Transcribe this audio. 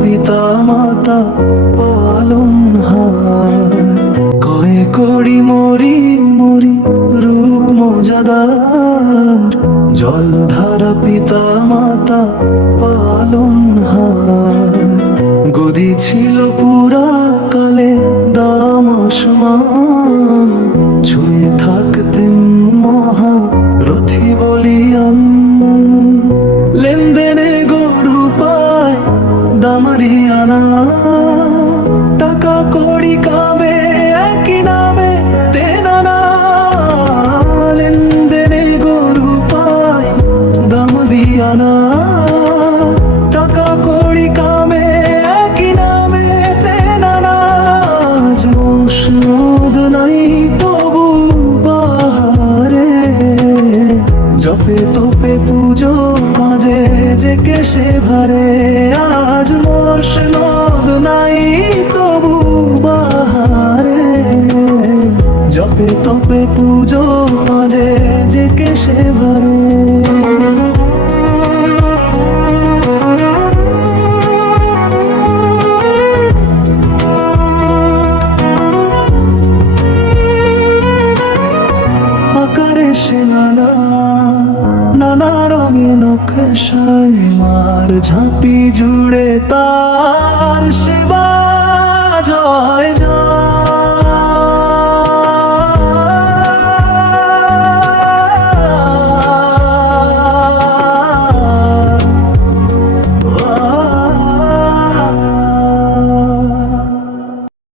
পিতা মাতা পালনহার। কয়ে করি মরি মরি রূপ মজাদার, জলধারা পিতা মাতা পালনহার। গদি ছিল পুরা কালে দাম আসমান, ছুঁয়ে থাকতেন মহারথী বলিয়ান। লেনদেনে গরু পায় দামারিয়ানা,